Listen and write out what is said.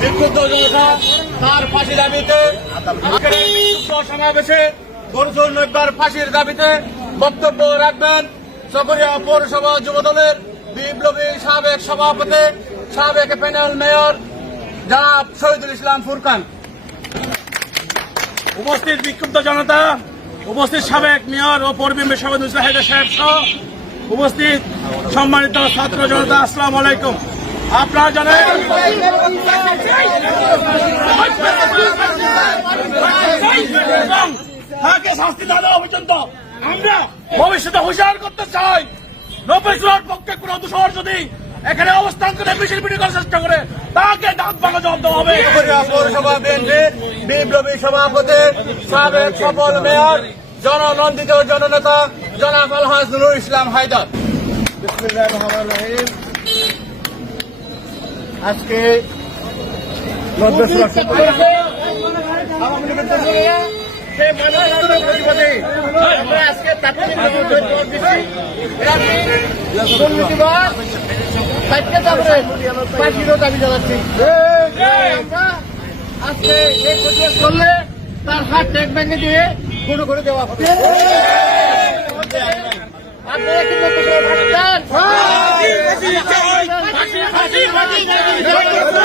বিক্ষুব্ধ জনতা তার ফাঁসি দাবিতে সমাবেশে গরুজুর নব্বার ফাঁসির দাবিতে বক্তব্য রাখবেন চকরিয়া পৌরসভা যুবদলের বিপ্লবী সাবেক সভাপতি, সাবেক প্যানেল মেয়র জনাব শহীদুল ইসলাম ফুরকান। উপস্থিত বিক্ষুব্ধ জনতা, উপস্থিত সাবেক মেয়র ও সভাপতি জাহেদ সাহেব সহ উপস্থিত সম্মানিত ছাত্র জনতা, আসসালাম আলাইকুম। আপনারা জানেন তাকে শাস্তি দেওয়া পর্যন্ত আমরা ভবিষ্যতে হুঁশিয়ার করতে চাই। নফিসুলের পক্ষে কোন দূষণ যদি এখানে অবস্থান করে মিছিল মিটিং করার চেষ্টা করে তাকে দাঁত ভাঙা জবাব দেওয়া হবে। পৌরসভা বিএনপির বিপ্লবী সভাপতি সাবেক সফল মেয়র জননন্দিত জননেতা জনাব আলহাজ নুরুল ইসলাম হায়দার। বিসমিল্লাহির রহমানির রহিম। আজকে দাবি আজকে এই করলে তার হাত ট্যাক ব্যাংকে দিয়ে গুণ করে দেওয়া হবে আপনারা কিন্তু